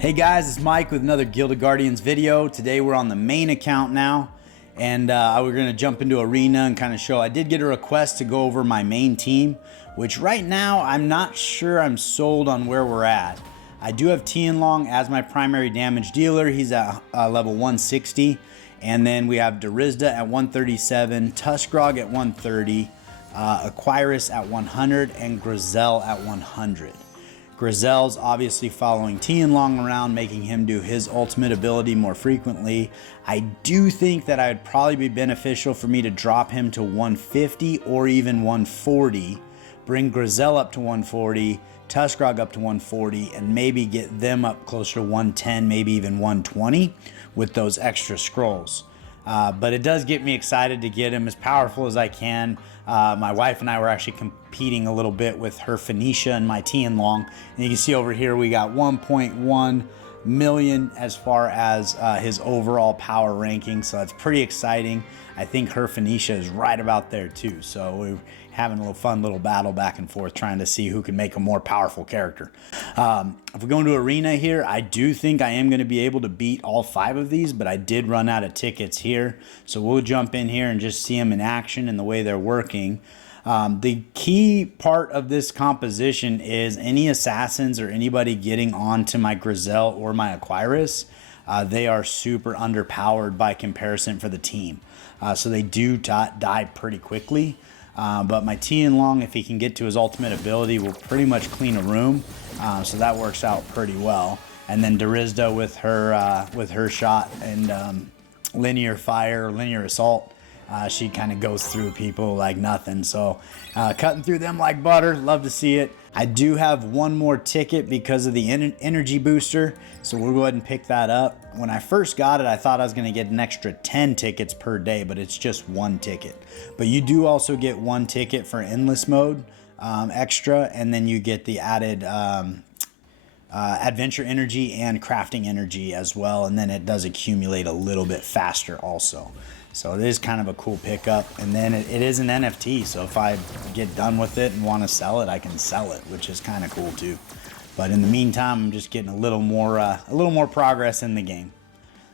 Hey guys, it's Mike with another Guild of Guardians video. Today we're on the main account now, and we're going to jump into Arena and kind of show. I did get a request to go over my main team, which right now I'm not sure I'm sold on where we're at. I do have Tianlong as my primary damage dealer. He's at level 160, and then we have Darizda at 137, Tuskrog at 130, Aquyrus at 100, and Grizel at 100. Grizel's obviously following Tianlong around, making him do his ultimate ability more frequently. I do think that it would probably be beneficial for me to drop him to 150 or even 140, bring Grizel up to 140, Tuskrog up to 140, and maybe get them up closer to 110, maybe even 120 with those extra scrolls. But it does get me excited to get him as powerful as I can. My wife and I were actually competing a little bit with her Phoenicia and my Tianlong. And you can see over here we got 1.1 million as far as his overall power ranking. So that's pretty exciting. I think her Phoenicia is right about there too. So we're having a little fun little battle back and forth trying to see who can make a more powerful character. If we go into Arena here, I do think I am going to be able to beat all 5 of these, but I did run out of tickets here. So we'll jump in here and just see them in action and the way they're working. The key part of this composition is any assassins or anybody getting onto my Grizel or my Aquyrus, they are super underpowered by comparison for the team. So they do die pretty quickly. But my Tianlong, if he can get to his ultimate ability, will pretty much clean a room. So that works out pretty well. And then Darizda with her shot and linear fire, linear assault. She kind of goes through people like nothing. So cutting through them like butter. Love to see it. I do have one more ticket because of the energy booster. So we'll go ahead and pick that up. When I first got it, I thought I was going to get an extra 10 tickets per day, but it's just 1 ticket. But you do also get 1 ticket for endless mode extra, and then you get the added adventure energy and crafting energy as well. And then it does accumulate a little bit faster also. So it is kind of a cool pickup, and then it is an NFT, so if I get done with it and want to sell it, I can sell it, which is kind of cool too. But in the meantime, I'm just getting a little more progress in the game.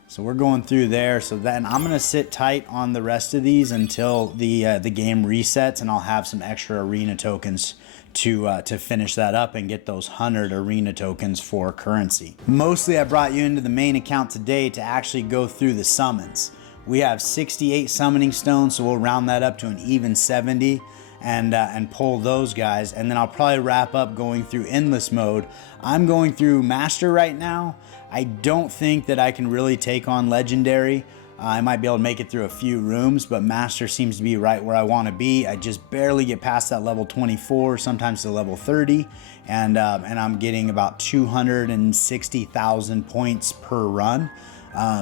So we're going through there. So then I'm gonna sit tight on the rest of these until the game resets, and I'll have some extra arena tokens to finish that up and get those 100 arena tokens for currency. Mostly I brought you into the main account today to actually go through the summons. We have 68 summoning stones, so we'll round that up to an even 70 and pull those guys. And then I'll probably wrap up going through endless mode. I'm going through master right now. I don't think that I can really take on legendary. I might be able to make it through a few rooms, but master seems to be right where I want to be. I just barely get past that level 24, sometimes to level 30, and I'm getting about 260,000 points per run.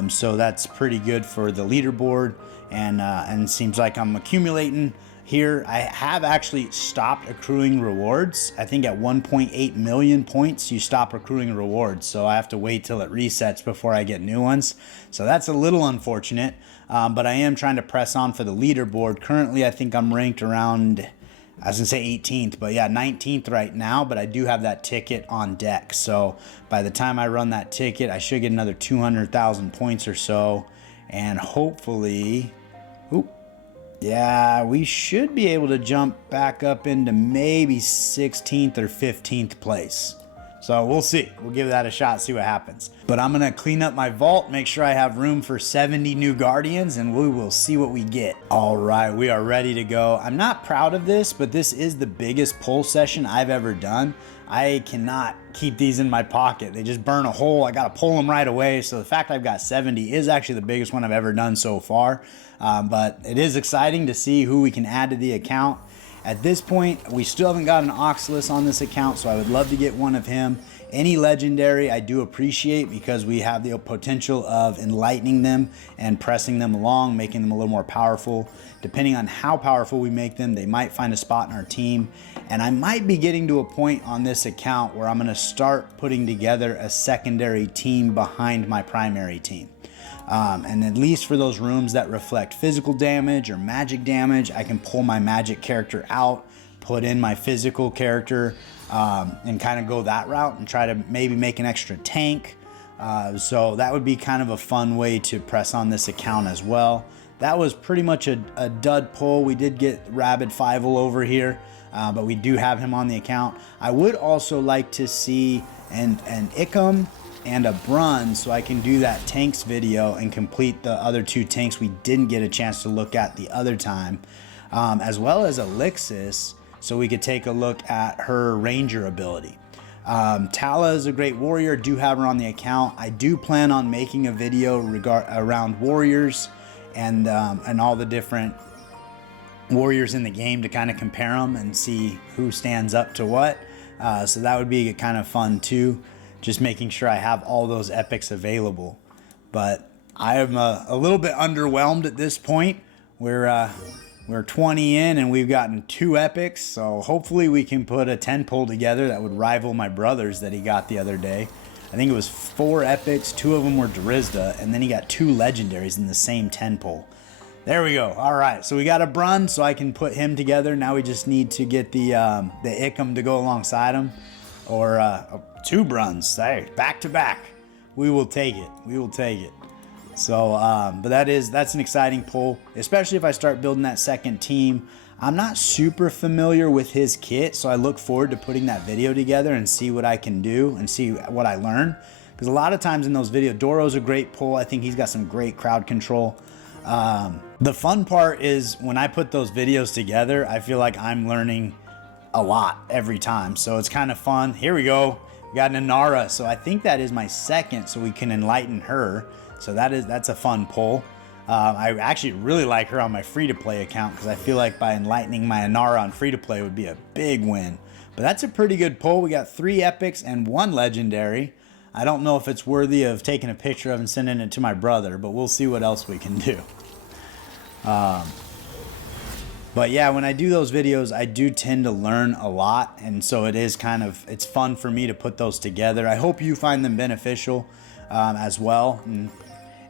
So that's pretty good for the leaderboard, and it seems like I'm accumulating here. I have actually stopped accruing rewards. I think at 1.8 million points you stop accruing rewards, so I have to wait till it resets before I get new ones. So that's a little unfortunate, but I am trying to press on for the leaderboard. Currently I think I'm ranked around, I was gonna say 18th, but yeah, 19th right now, but I do have that ticket on deck. So by the time I run that ticket, I should get another 200,000 points or so. And hopefully, yeah, we should be able to jump back up into maybe 16th or 15th place. So we'll see. We'll give that a shot, see what happens. But I'm gonna clean up my vault, make sure I have room for 70 new Guardians, and we will see what we get. All right, we are ready to go. I'm not proud of this, but this is the biggest pull session I've ever done. I cannot keep these in my pocket. They just burn a hole. I gotta pull them right away. So the fact I've got 70 is actually the biggest one I've ever done so far. But it is exciting to see who we can add to the account. At this point, we still haven't got an Oxellus on this account, so I would love to get one of him. Any legendary I do appreciate, because we have the potential of enlightening them and pressing them along, making them a little more powerful. Depending on how powerful we make them, they might find a spot in our team. And I might be getting to a point on this account where I'm going to start putting together a secondary team behind my primary team. And at least for those rooms that reflect physical damage or magic damage, I can pull my magic character out, put in my physical character, and kind of go that route and try to maybe make an extra tank So that would be kind of a fun way to press on this account as well. That was pretty much a dud pull. We did get Rabid Fivel over here, but we do have him on the account. I would also like to see an Icum and a Brun, so I can do that tanks video and complete the other 2 tanks we didn't get a chance to look at the other time, as well as Elixis, so we could take a look at her ranger ability. Tala is a great warrior, do have her on the account. I do plan on making a video around warriors and all the different warriors in the game to kind of compare them and see who stands up to what. So that would be kind of fun too, just making sure I have all those epics available. But I am a little bit underwhelmed at this point. We're 20 in and we've gotten 2 epics, so hopefully we can put a 10 pull together that would rival my brother's that he got the other day. I think it was 4 epics, 2 of them were Drizda, and then he got 2 legendaries in the same 10 pull. There we go. All right, so we got a Brun, so I can put him together. Now we just need to get the Icum to go alongside him, or 2 Bruns. Hey, back to back. We will take it. We will take it. So, but that's an exciting pull, especially if I start building that second team. I'm not super familiar with his kit, so I look forward to putting that video together and see what I can do and see what I learn. Because a lot of times in those videos, Doro's a great pull. I think he's got some great crowd control. The fun part is when I put those videos together, I feel like I'm learning a lot every time. So it's kind of fun. Here we go. We got an Inara. So I think that is my second, so we can enlighten her. So that's a fun pull. I actually really like her on my free-to-play account because I feel like by enlightening my Inara on free-to-play would be a big win. But that's a pretty good pull. We got 3 epics and 1 legendary. I don't know if it's worthy of taking a picture of and sending it to my brother, but we'll see what else we can do. But yeah, when I do those videos, I do tend to learn a lot, and so it's fun for me to put those together. I hope you find them beneficial as well. And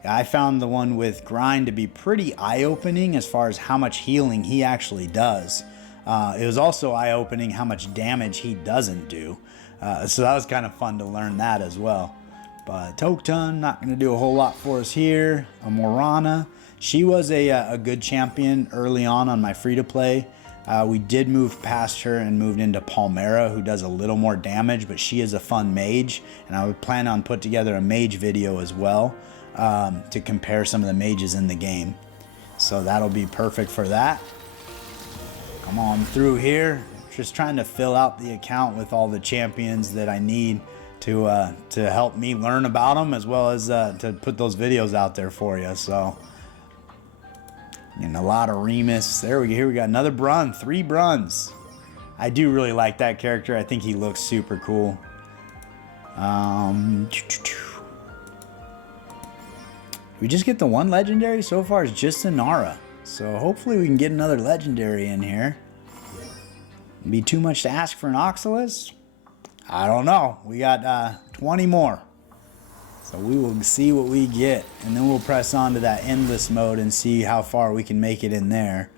I found the one with Grind to be pretty eye-opening as far as how much healing he actually does. It was also eye-opening how much damage he doesn't do. So that was kind of fun to learn that as well. But Tokton, not going to do a whole lot for us here. A Morana. She was a good champion early on my free-to-play. We did move past her and moved into Palmera, who does a little more damage, but she is a fun mage. And I would plan on put together a mage video as well to compare some of the mages in the game. So that'll be perfect for that. Come on through here. Just trying to fill out the account with all the champions that I need to help me learn about them, as well as to put those videos out there for you. So, and a lot of Remus. There we go. Here we got another Brun. 3 Bruns. I do really like that character. I think he looks super cool. We just get the 1 legendary so far. It's just Inara. So hopefully we can get another legendary in here. Be too much to ask for an Oxellus? I don't know. We got 20 more. So we will see what we get. And then we'll press on to that endless mode and see how far we can make it in there.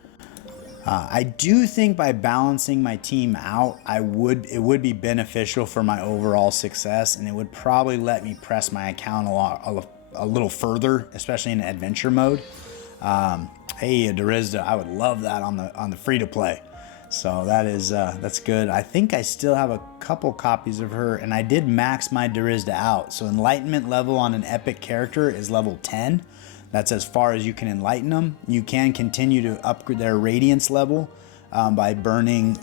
I do think by balancing my team out, it would be beneficial for my overall success. And it would probably let me press my account a little further, especially in adventure mode. Hey, a Drizda. I would love that on the free-to-play. So that's good. I think I still have a couple copies of her, and I did max my Drizda out. So enlightenment level on an epic character is level 10. That's as far as you can enlighten them. You can continue to upgrade their radiance level by burning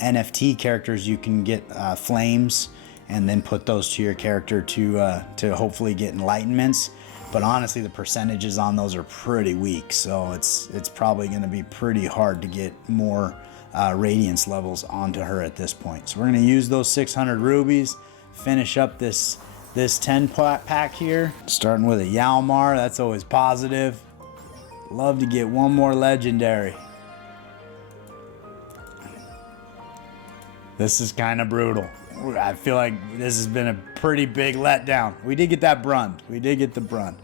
NFT characters. You can get flames and then put those to your character to hopefully get enlightenments. But honestly, the percentages on those are pretty weak, so it's probably going to be pretty hard to get more radiance levels onto her at this point. So we're going to use those 600 rubies, finish up this 10 pack here. Starting with a Yalmar, that's always positive. Love to get one more legendary. This is kind of brutal. I feel like this has been a pretty big letdown. We did get that Brun. We did get the Brun.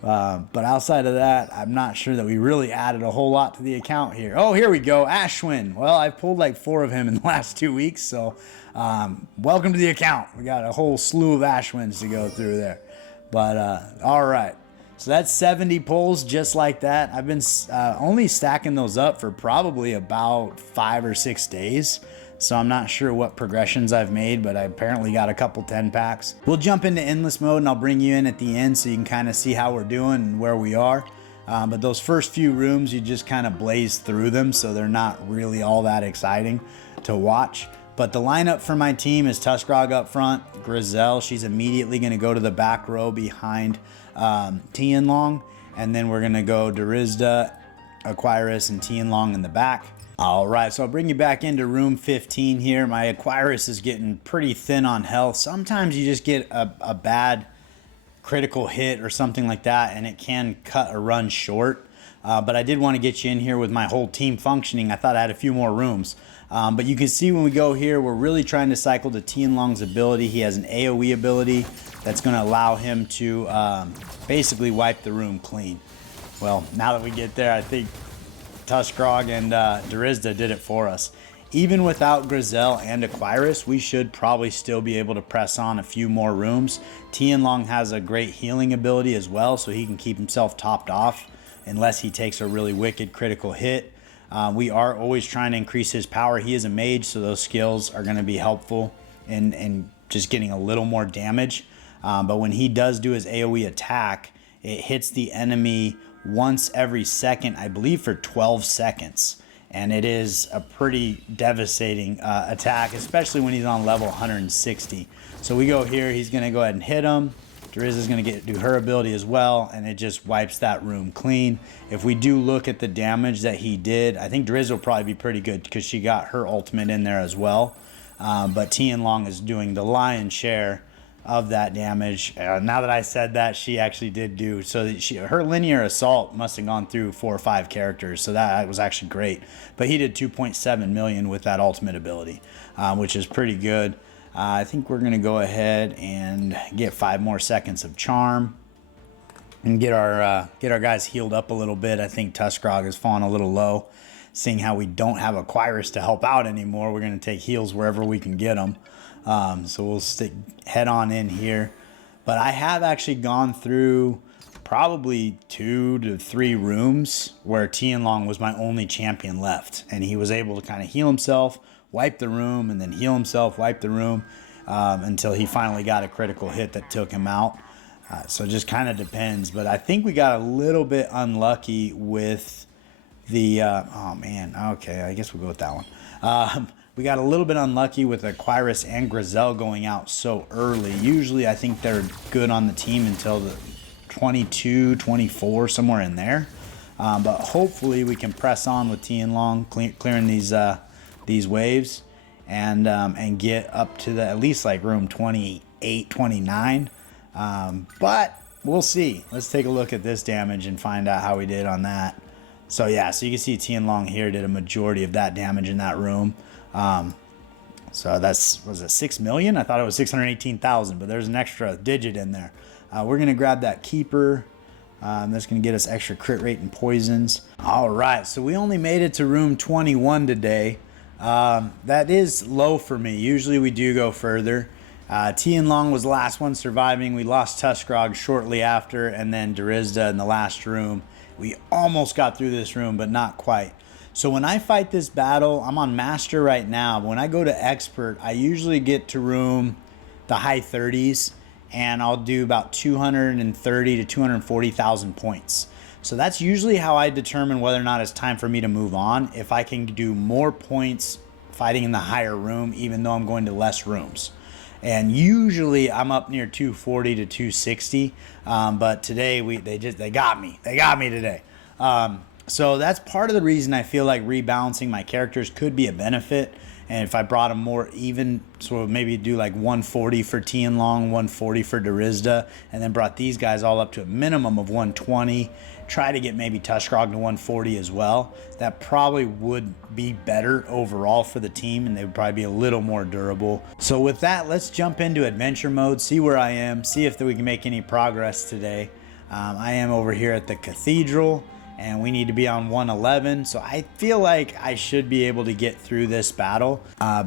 But outside of that, I'm not sure that we really added a whole lot to the account here. Oh, here we go, Ashwin. Well, I've pulled like 4 of him in the last 2 weeks, so welcome to the account. We got a whole slew of Ashwins to go through there. But all right, so that's 70 pulls just like that. I've been only stacking those up for probably about 5 or 6 days. So I'm not sure what progressions I've made, but I apparently got a couple 10 packs. We'll jump into endless mode and I'll bring you in at the end so you can kind of see how we're doing and where we are. But those first few rooms, you just kind of blaze through them, so they're not really all that exciting to watch. But the lineup for my team is Tuskrog up front, Grizel, she's immediately going to go to the back row behind Tianlong, and then we're going to go Durizda, Aquirus, and Tianlong in the back. All right, so I'll bring you back into room 15 here. My Aquirus is getting pretty thin on health. Sometimes you just get a bad critical hit or something like that, and it can cut a run short. But I did want to get you in here with my whole team functioning. I thought I had a few more rooms. But you can see when we go here, we're really trying to cycle to Tianlong's ability. He has an AoE ability that's going to allow him to basically wipe the room clean. Well, now that we get there, I think Tuskrog and Durizda did it for us. Even without Grizel and Aquirus, we should probably still be able to press on a few more rooms. Tianlong has a great healing ability as well, so he can keep himself topped off unless he takes a really wicked critical hit. We are always trying to increase his power. He is a mage, so those skills are going to be helpful in just getting a little more damage. But when he does do his AoE attack, it hits the enemy once every second, I believe for 12 seconds. And it is a pretty devastating attack, especially when he's on level 160. So we go here, he's going to go ahead and hit him. Durizda's going to do her ability as well, and it just wipes that room clean. If we do look at the damage that he did, I think Durizda will probably be pretty good because she got her ultimate in there as well. But Tianlong is doing the lion's share of that damage. Now that I said that, she actually did do so. Her linear assault must have gone through 4 or 5 characters, so that was actually great. But he did 2.7 million with that ultimate ability, which is pretty good. I think we're gonna go ahead and get 5 more seconds of charm and get our guys healed up a little bit. I think Tuskrog has fallen a little low. Seeing how we don't have Aquirus to help out anymore, we're gonna take heals wherever we can get them. So we'll head on in here. But I have actually gone through probably 2 to 3 rooms where Tianlong was my only champion left. And he was able to kind of heal himself, wipe the room, and then heal himself, wipe the room, until he finally got a critical hit that took him out. So it just kind of depends. But I think we got a little bit unlucky with the... oh, man. Okay, I guess we'll go with that one. We got a little bit unlucky with Aquirus and Grizel going out so early. Usually I think they're good on the team until the 22, 24, somewhere in there. But hopefully we can press on with Tianlong, clearing these waves, and get up to at least like room 28, 29. But we'll see. Let's take a look at this damage and find out how we did on that. So yeah, so you can see Tianlong here did a majority of that damage in that room. So was it 6 million? I thought it was 618,000, but there's an extra digit in there. We're going to grab that keeper. That's going to get us extra crit rate and poisons. All right, so we only made it to room 21 today. That is low for me. Usually we do go further. Tianlong was the last one surviving. We lost Tuskrog shortly after, and then Durizda in the last room. We almost got through this room, but not quite. So when I fight this battle, I'm on Master right now. But when I go to Expert, I usually get to the high 30s, and I'll do about 230 to 240,000 points. So that's usually how I determine whether or not it's time for me to move on. If I can do more points fighting in the higher room, even though I'm going to less rooms. And usually I'm up near 240 to 260. But today they got me. They got me today. So that's part of the reason I feel like rebalancing my characters could be a benefit. And if I brought them more even, so maybe do like 140 for Tianlong, 140 for Durizda, and then brought these guys all up to a minimum of 120. Try to get maybe Tuskrog to 140 as well. That probably would be better overall for the team, and they would probably be a little more durable. So with that, let's jump into adventure mode, see where I am, see if we can make any progress today. I am over here at the Cathedral, and we need to be on 111, so I feel like I should be able to get through this battle.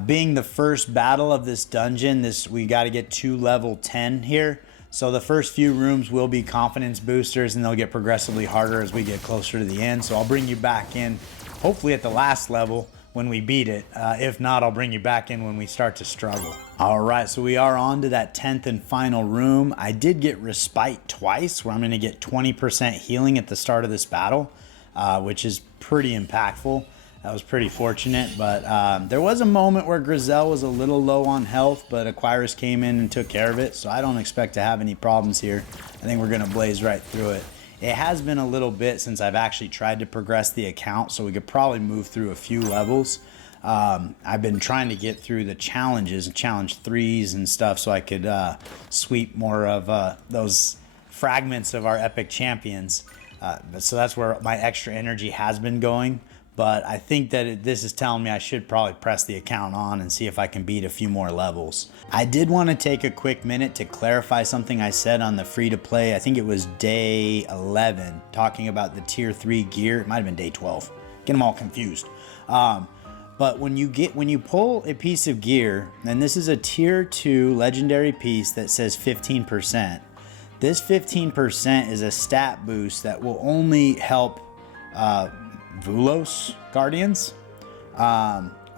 Being the first battle of this dungeon, we got to get to level 10 here. So the first few rooms will be confidence boosters, and they'll get progressively harder as we get closer to the end. So I'll bring you back in, hopefully at the last level when we beat it. If not, I'll bring you back in when we start to struggle. All right, so we are on to that 10th and final room. I did get respite twice, where I'm gonna get 20% healing at the start of this battle, which is pretty impactful. That was pretty fortunate, but there was a moment where Grizel was a little low on health, but Aquyrus came in and took care of it, so I don't expect to have any problems here. I think we're gonna blaze right through it. It has been a little bit since I've actually tried to progress the account, so we could probably move through a few levels. I've been trying to get through the challenges, challenge 3s and stuff, so I could sweep more of those fragments of our epic champions. So that's where my extra energy has been going. But I think that this is telling me I should probably press the account on and see if I can beat a few more levels. I did want to take a quick minute to clarify something I said on the free-to-play. I think it was day 11, talking about the tier 3 gear. It might have been day 12. Get them all confused. But when you pull a piece of gear, and this is a tier 2 legendary piece that says 15%. This 15% is a stat boost that will only help Vulos Guardians,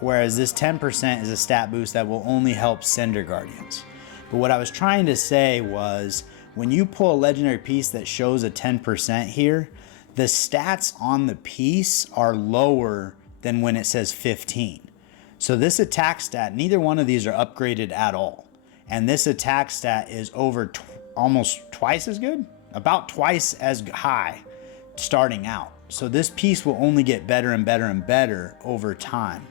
whereas this 10% is a stat boost that will only help Cinder Guardians. But what I was trying to say was, when you pull a legendary piece that shows a 10% here, the stats on the piece are lower than when it says 15. So this attack stat, neither one of these are upgraded at all. And this attack stat is over almost twice as good, about twice as high starting out. So this piece will only get better and better and better over time.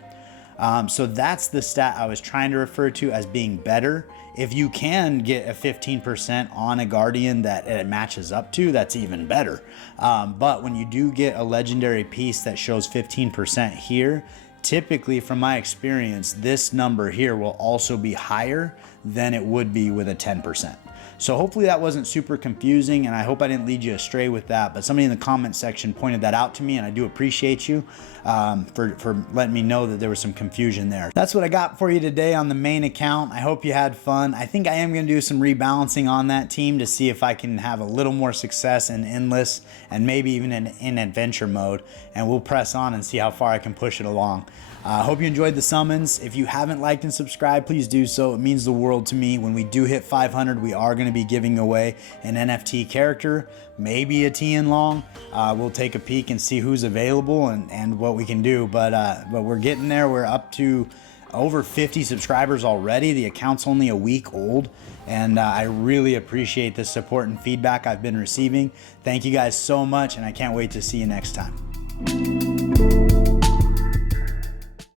So that's the stat I was trying to refer to as being better. If you can get a 15% on a Guardian that it matches up to, that's even better. But when you do get a legendary piece that shows 15% here, typically from my experience, this number here will also be higher than it would be with a 10%. So hopefully that wasn't super confusing, and I hope I didn't lead you astray with that, but somebody in the comment section pointed that out to me, and I do appreciate you for letting me know that there was some confusion there. That's what I got for you today on the main account. I hope you had fun. I think I am going to do some rebalancing on that team to see if I can have a little more success in Endless and maybe even in Adventure mode, and we'll press on and see how far I can push it along. I hope you enjoyed the summons. If you haven't liked and subscribed, please do so. It means the world to me. When we do hit 500, we are going to be giving away an NFT character, maybe a Tian Long. We'll take a peek and see who's available and what we can do. But we're getting there. We're up to over 50 subscribers already. The account's only a week old, and I really appreciate the support and feedback I've been receiving. Thank you guys so much, and I can't wait to see you next time.